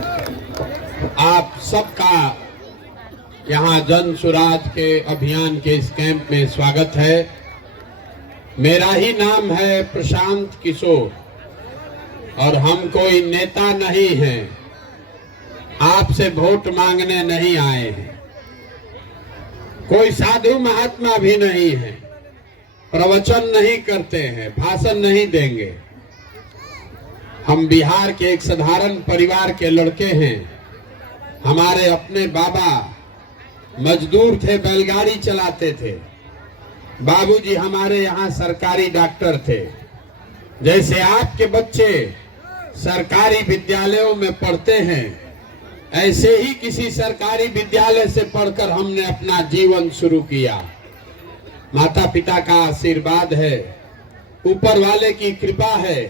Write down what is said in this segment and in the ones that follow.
आप सबका यहाँ जन सुराज के अभियान के इस कैंप में स्वागत है। मेरा ही नाम है प्रशांत किशोर और हम कोई नेता नहीं हैं, आपसे वोट मांगने नहीं आए हैं, कोई साधु महात्मा भी नहीं है, प्रवचन नहीं करते हैं, भाषण नहीं देंगे। हम बिहार के एक साधारण परिवार के लड़के हैं। हमारे अपने बाबा मजदूर थे, बैलगाड़ी चलाते थे। बाबूजी हमारे यहाँ सरकारी डॉक्टर थे। जैसे आपके बच्चे सरकारी विद्यालयों में पढ़ते हैं, ऐसे ही किसी सरकारी विद्यालय से पढ़कर हमने अपना जीवन शुरू किया। माता पिता का आशीर्वाद है, ऊपर वाले की कृपा है,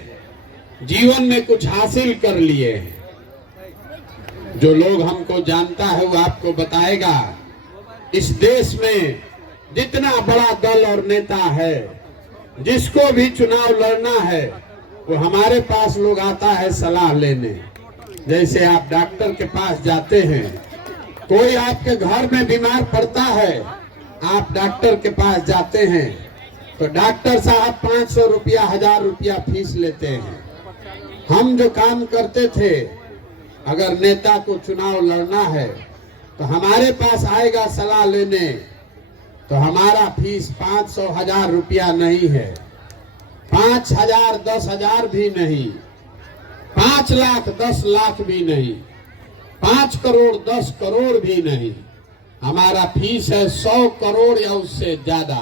जीवन में कुछ हासिल कर लिए हैं। जो लोग हमको जानता है वो आपको बताएगा, इस देश में जितना बड़ा दल और नेता है, जिसको भी चुनाव लड़ना है वो हमारे पास लोग आता है सलाह लेने। जैसे आप डॉक्टर के पास जाते हैं, कोई आपके घर में बीमार पड़ता है, आप डॉक्टर के पास जाते हैं तो डॉक्टर साहब 500 रुपया 1000 रुपया फीस लेते हैं। हम जो काम करते थे, अगर नेता को चुनाव लड़ना है तो हमारे पास आएगा सलाह लेने, तो हमारा फीस 500 1000 रुपया नहीं है, 5000 10,000 भी नहीं, 5 लाख 10 लाख भी नहीं, 5 करोड़ 10 करोड़ भी नहीं। हमारा फीस है 100 करोड़ या उससे ज्यादा।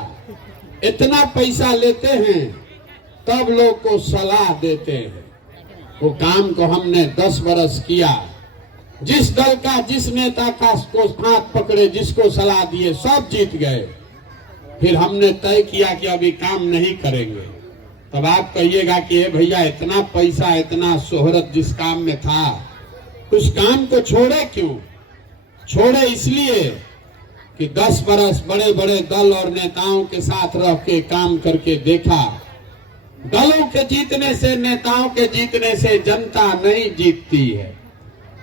इतना पैसा लेते हैं तब लोग को सलाह देते हैं। वो काम को हमने 10 बरस किया। जिस दल का, जिस नेता का को हाथ पकड़े, जिसको सलाह दिए, सब जीत गए। फिर हमने तय किया कि अभी काम नहीं करेंगे। तब आप कहिएगा कि ए भैया, इतना पैसा, इतना शोहरत जिस काम में था, उस काम को छोड़े क्यों? छोड़े इसलिए कि 10 बरस बड़े बड़े दल और नेताओं के साथ रह के काम करके देखा। दलों के जीतने से, नेताओं के जीतने से जनता नहीं जीतती है।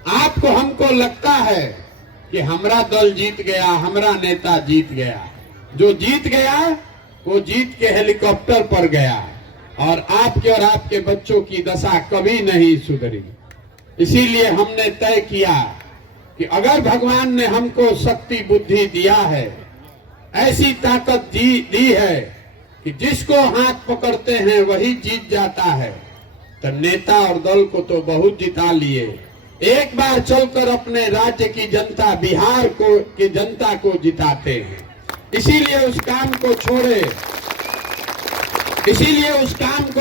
आपको, हमको लगता है कि हमारा दल जीत गया, हमारा नेता जीत गया। जो जीत गया वो जीत के हेलीकॉप्टर पर गया और आपके और आपके बच्चों की दशा कभी नहीं सुधरी। इसीलिए हमने तय किया कि अगर भगवान ने हमको शक्ति बुद्धि दिया है, ऐसी ताकत दी है कि जिसको हाथ पकड़ते हैं वही जीत जाता है, तो नेता और दल को तो बहुत जिता लिए। एक बार चलकर अपने राज्य की जनता, बिहार की जनता को जिताते हैं। इसीलिए उस काम को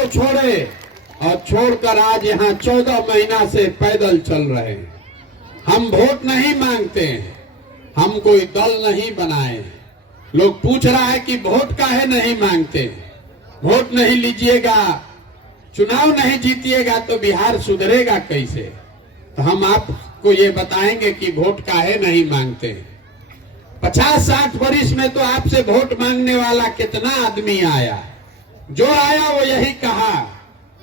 छोड़े और छोड़कर आज यहाँ 14 महीना से पैदल चल रहे हैं। हम वोट नहीं मांगते हैं, हम कोई दल नहीं बनाए। लोग पूछ रहा है कि वोट काहे नहीं मांगते? वोट नहीं लीजिएगा, चुनाव नहीं जीतिएगा तो बिहार सुधरेगा कैसे? तो हम आपको ये बताएंगे कि वोट काहे नहीं मांगते। 50-60 वर्ष में तो आपसे वोट मांगने वाला कितना आदमी आया। जो आया वो यही कहा,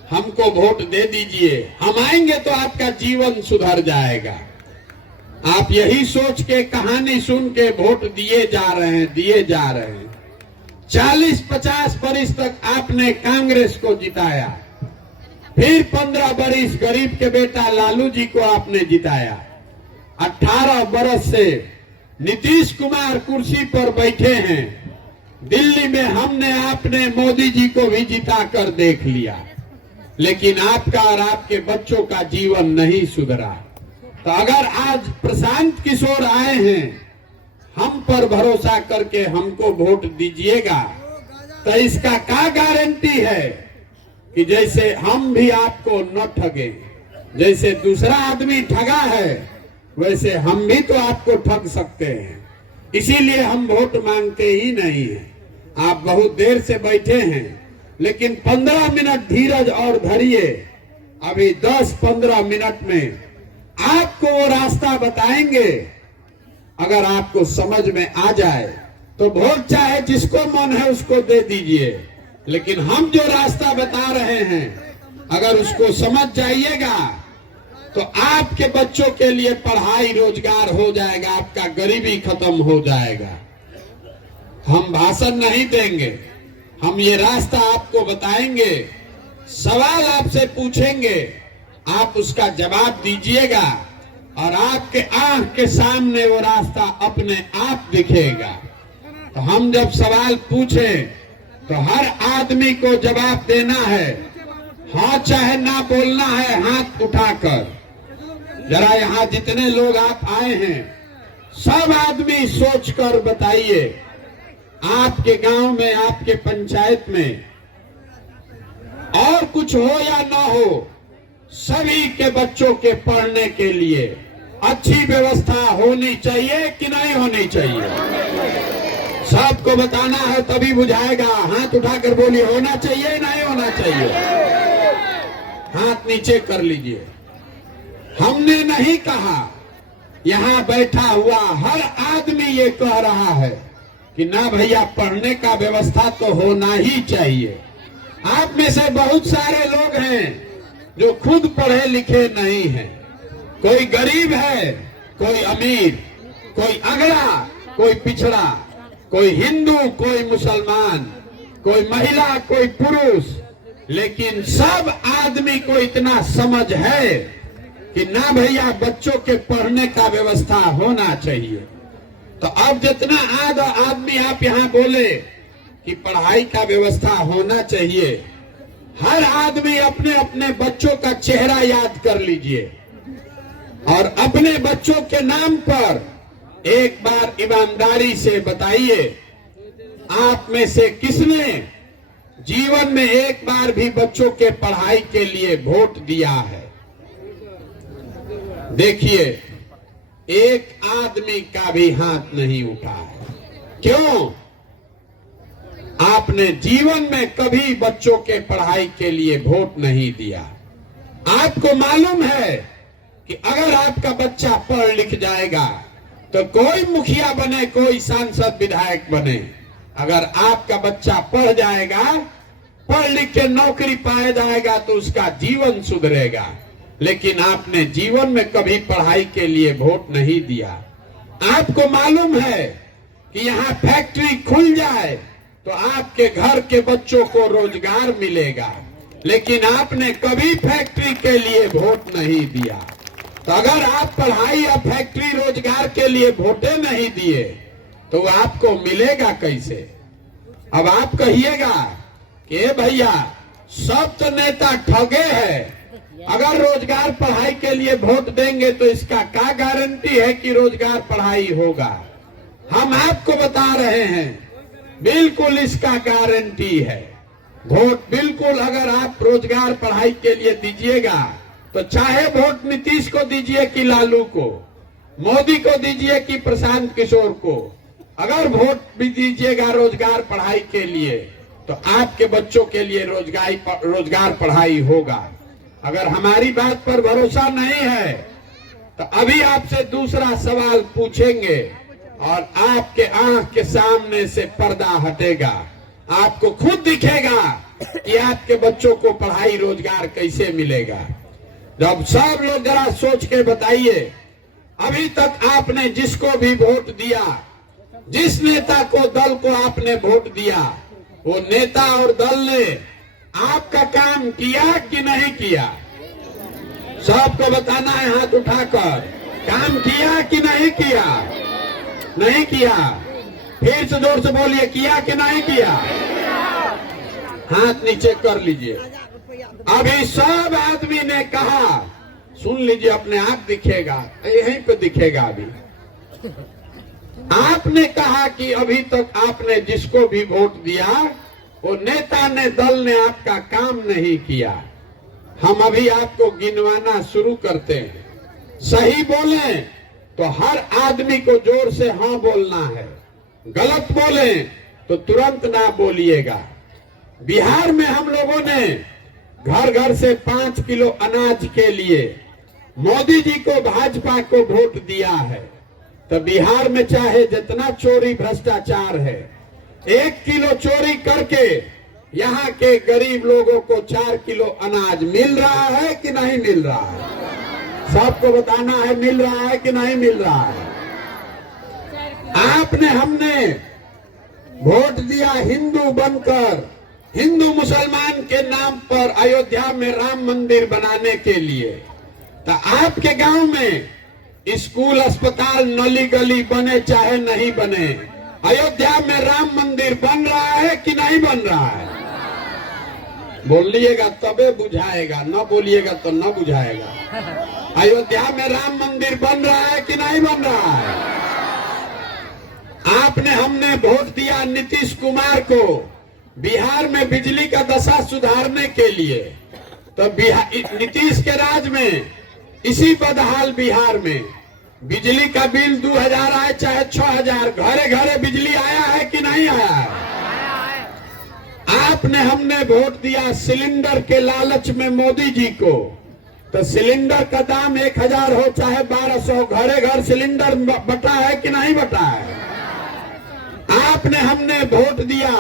हमको वोट दे दीजिए, हम आएंगे तो आपका जीवन सुधर जाएगा। आप यही सोच के, कहानी सुन के वोट दिए जा रहे हैं। 40-50 वर्ष तक आपने कांग्रेस को जिताया, फिर 15 वर्ष गरीब के बेटा लालू जी को आपने जिताया। 18 वर्ष से नीतीश कुमार कुर्सी पर बैठे हैं। दिल्ली में हमने, आपने मोदी जी को भी जिता कर देख लिया, लेकिन आपका और आपके बच्चों का जीवन नहीं सुधरा। तो अगर आज प्रशांत किशोर आए हैं, हम पर भरोसा करके हमको वोट दीजिएगा, तो इसका क्या गारंटी है कि जैसे हम भी आपको न ठगे, जैसे दूसरा आदमी ठगा है वैसे हम भी तो आपको ठग सकते हैं। इसीलिए हम वोट मांगते ही नहीं हैं। आप बहुत देर से बैठे हैं, लेकिन 15 मिनट धीरज और धरिए। अभी 10-15 मिनट में आपको वो रास्ता बताएंगे। अगर आपको समझ में आ जाए तो वोट चाहे जिसको मन है उसको दे दीजिए, लेकिन हम जो रास्ता बता रहे हैं अगर उसको समझ जाइएगा तो आपके बच्चों के लिए पढ़ाई रोजगार हो जाएगा, आपका गरीबी खत्म हो जाएगा। हम भाषण नहीं देंगे, हम ये रास्ता आपको बताएंगे, सवाल आपसे पूछेंगे, आप उसका जवाब दीजिएगा और आपके आंख के सामने वो रास्ता अपने आप दिखेगा। तो हम जब सवाल पूछें तो हर आदमी को जवाब देना है, हाँ चाहे ना बोलना है हाथ उठाकर। जरा यहाँ जितने लोग आप आए हैं सब आदमी सोचकर बताइए, आपके गांव में, आपके पंचायत में और कुछ हो या ना हो, सभी के बच्चों के पढ़ने के लिए अच्छी व्यवस्था होनी चाहिए कि नहीं होनी चाहिए? सबको बताना है तभी बुझाएगा। हाथ उठाकर बोलिए, होना चाहिए नहीं होना चाहिए? हाथ नीचे कर लीजिए। हमने नहीं कहा, यहाँ बैठा हुआ हर आदमी ये कह रहा है कि ना भैया पढ़ने का व्यवस्था तो होना ही चाहिए। आप में से बहुत सारे लोग हैं जो खुद पढ़े लिखे नहीं हैं। कोई गरीब है, कोई अमीर, कोई अगड़ा, कोई पिछड़ा, कोई हिंदू, कोई मुसलमान, कोई महिला, कोई पुरुष, लेकिन सब आदमी को इतना समझ है कि ना भैया बच्चों के पढ़ने का व्यवस्था होना चाहिए। तो अब जितना आदमी आप यहाँ बोले कि पढ़ाई का व्यवस्था होना चाहिए, हर आदमी अपने अपने बच्चों का चेहरा याद कर लीजिए और अपने बच्चों के नाम पर एक बार ईमानदारी से बताइए, आप में से किसने जीवन में एक बार भी बच्चों के पढ़ाई के लिए वोट दिया है? देखिए, एक आदमी का भी हाथ नहीं उठा है। क्यों? आपने जीवन में कभी बच्चों के पढ़ाई के लिए वोट नहीं दिया। आपको मालूम है कि अगर आपका बच्चा पढ़ लिख जाएगा तो कोई मुखिया बने, कोई सांसद विधायक बने, अगर आपका बच्चा पढ़ जाएगा, पढ़ लिख के नौकरी पाया जाएगा तो उसका जीवन सुधरेगा। लेकिन आपने जीवन में कभी पढ़ाई के लिए वोट नहीं दिया। आपको मालूम है कि यहाँ फैक्ट्री खुल जाए तो आपके घर के बच्चों को रोजगार मिलेगा, लेकिन आपने कभी फैक्ट्री के लिए वोट नहीं दिया। तो अगर आप पढ़ाई या फैक्ट्री रोजगार के लिए वोटे नहीं दिए तो आपको मिलेगा कैसे? अब आप कहिएगा कि भैया सब तो नेता ठगे हैं, अगर रोजगार पढ़ाई के लिए वोट देंगे तो इसका क्या गारंटी है कि रोजगार पढ़ाई होगा? हम आपको बता रहे हैं, बिल्कुल इसका गारंटी है। वोट बिल्कुल अगर आप रोजगार पढ़ाई के लिए दीजिएगा तो चाहे वोट नीतीश को दीजिए कि लालू को, मोदी को दीजिए कि प्रशांत किशोर को, अगर वोट भी दीजिएगा रोजगार पढ़ाई के लिए तो आपके बच्चों के लिए रोजगार पढ़ाई होगा। अगर हमारी बात पर भरोसा नहीं है तो अभी आपसे दूसरा सवाल पूछेंगे और आपके आंख के सामने से पर्दा हटेगा, आपको खुद दिखेगा कि आपके बच्चों को पढ़ाई रोजगार कैसे मिलेगा। जब सब लोग जरा सोच के बताइए, अभी तक आपने जिसको भी वोट दिया, जिस नेता को, दल को आपने वोट दिया, वो नेता और दल ने आपका काम किया कि नहीं किया? सबको बताना है हाथ उठाकर, काम किया कि नहीं किया? नहीं किया। फिर से जोर से बोलिए, किया कि नहीं किया? हाथ नीचे कर लीजिए। अभी सब आदमी ने कहा, सुन लीजिए, अपने आप दिखेगा, यहीं पे दिखेगा। अभी आपने कहा कि अभी तक आपने जिसको भी वोट दिया वो नेता ने, दल ने आपका काम नहीं किया। हम अभी आपको गिनवाना शुरू करते हैं। सही बोले तो हर आदमी को जोर से हाँ बोलना है, गलत बोले तो तुरंत ना बोलिएगा। बिहार में हम लोगों ने घर घर से 5 किलो अनाज के लिए मोदी जी को, भाजपा को वोट दिया है। तो बिहार में चाहे जितना चोरी भ्रष्टाचार है, 1 किलो चोरी करके यहाँ के गरीब लोगों को 4 किलो अनाज मिल रहा है कि नहीं मिल रहा है? सबको बताना है मिल रहा है कि नहीं मिल रहा है। आपने हमने वोट दिया हिंदू बनकर, हिंदू मुसलमान के नाम पर अयोध्या में राम मंदिर बनाने के लिए। तो आपके गांव में स्कूल, अस्पताल, नली गली बने चाहे नहीं बने, अयोध्या में राम मंदिर बन रहा है कि नहीं बन रहा है? बोलिएगा तबे बुझाएगा, न बोलिएगा तो न बुझाएगा। अयोध्या में राम मंदिर बन रहा है कि नहीं बन रहा है? आपने हमने वोट दिया नीतीश कुमार को बिहार में बिजली का दशा सुधारने के लिए। तो नीतीश के राज में इसी बदहाल बिहार में बिजली का बिल 2000 आए चाहे 6000, घरे घरे बिजली आया है कि नहीं आया है? आपने हमने वोट दिया सिलेंडर के लालच में मोदी जी को। तो सिलेंडर का दाम 1000 हो चाहे 1200, घरे घर सिलेंडर बटा है कि नहीं बटा है? आपने हमने वोट दिया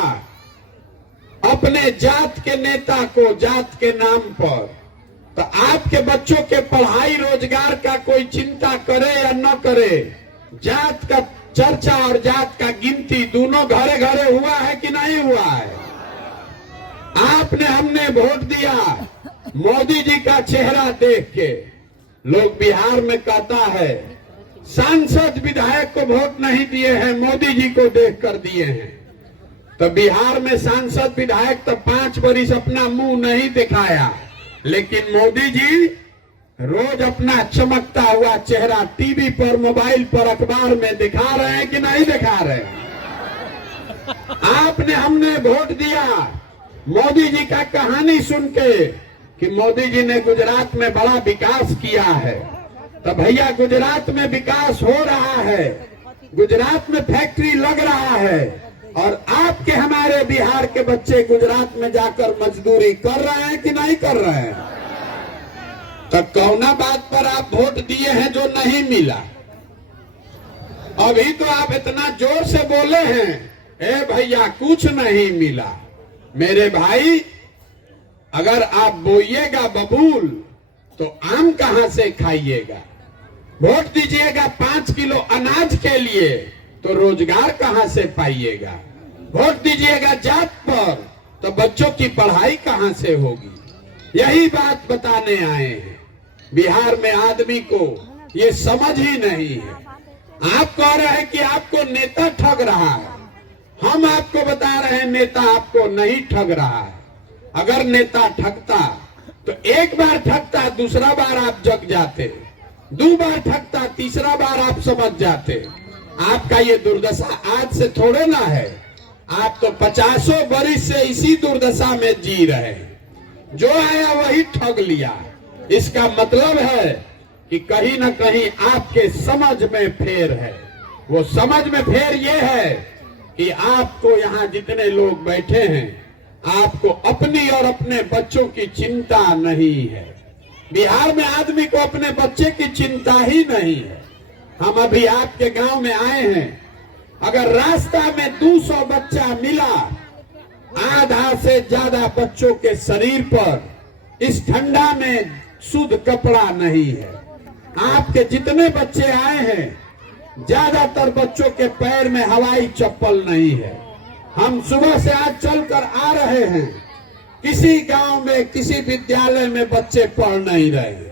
अपने जात के नेता को जात के नाम पर। तो आपके बच्चों के पढ़ाई रोजगार का कोई चिंता करे या न करे, जात का चर्चा और जात का गिनती दोनों घरे घरे हुआ है कि नहीं हुआ है? आपने हमने वोट दिया मोदी जी का चेहरा देख के। लोग बिहार में कहता है सांसद विधायक को वोट नहीं दिए हैं, मोदी जी को देख कर दिए हैं। तो बिहार में सांसद विधायक तो 5 बरिस अपना मुंह नहीं दिखाया, लेकिन मोदी जी रोज अपना चमकता हुआ चेहरा टीवी पर, मोबाइल पर, अखबार में दिखा रहे हैं कि नहीं दिखा रहे? आपने हमने वोट दिया मोदी जी का कहानी सुन के कि मोदी जी ने गुजरात में बड़ा विकास किया है। तो भैया गुजरात में विकास हो रहा है, गुजरात में फैक्ट्री लग रहा है, और आपके हमारे बिहार के बच्चे गुजरात में जाकर मजदूरी कर रहे हैं कि नहीं कर रहे हैं? तो कौना बात पर आप वोट दिए हैं जो नहीं मिला? अभी तो आप इतना जोर से बोले हैं ए भैया कुछ नहीं मिला। मेरे भाई अगर आप बोइएगा बबूल तो आम कहां से खाइएगा? वोट दीजिएगा 5 किलो अनाज के लिए तो रोजगार कहां से पाइएगा? वोट दीजिएगा जात पर तो बच्चों की पढ़ाई कहां से होगी? यही बात बताने आए हैं। बिहार में आदमी को ये समझ ही नहीं है। आप कह रहे हैं कि आपको नेता ठग रहा है, हम आपको बता रहे हैं नेता आपको नहीं ठग रहा है। अगर नेता ठगता तो एक बार ठगता, दूसरा बार आप जग जाते, 2 बार ठगता, तीसरा बार आप समझ जाते। आपका ये दुर्दशा आज से थोड़े ना है, आप तो 50 बरिस से इसी दुर्दशा में जी रहे हैं। जो आया वही ठग लिया। इसका मतलब है कि कहीं ना कहीं आपके समझ में फेर है। वो समझ में फेर ये है कि आपको यहाँ जितने लोग बैठे हैं, आपको अपनी और अपने बच्चों की चिंता नहीं है। बिहार में आदमी को अपने बच्चे की चिंता ही नहीं है। हम अभी आपके गांव में आए हैं, अगर रास्ता में 200 बच्चा मिला, आधा से ज्यादा बच्चों के शरीर पर इस ठंडा में शुद्ध कपड़ा नहीं है। आपके जितने बच्चे आए हैं, ज्यादातर बच्चों के पैर में हवाई चप्पल नहीं है। हम सुबह से आज चलकर आ रहे हैं, किसी गांव में किसी विद्यालय में बच्चे पढ़ नहीं रहे।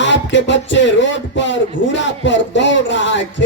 आपके बच्चे रोड पर, घूरा पर दौड़ रहा है।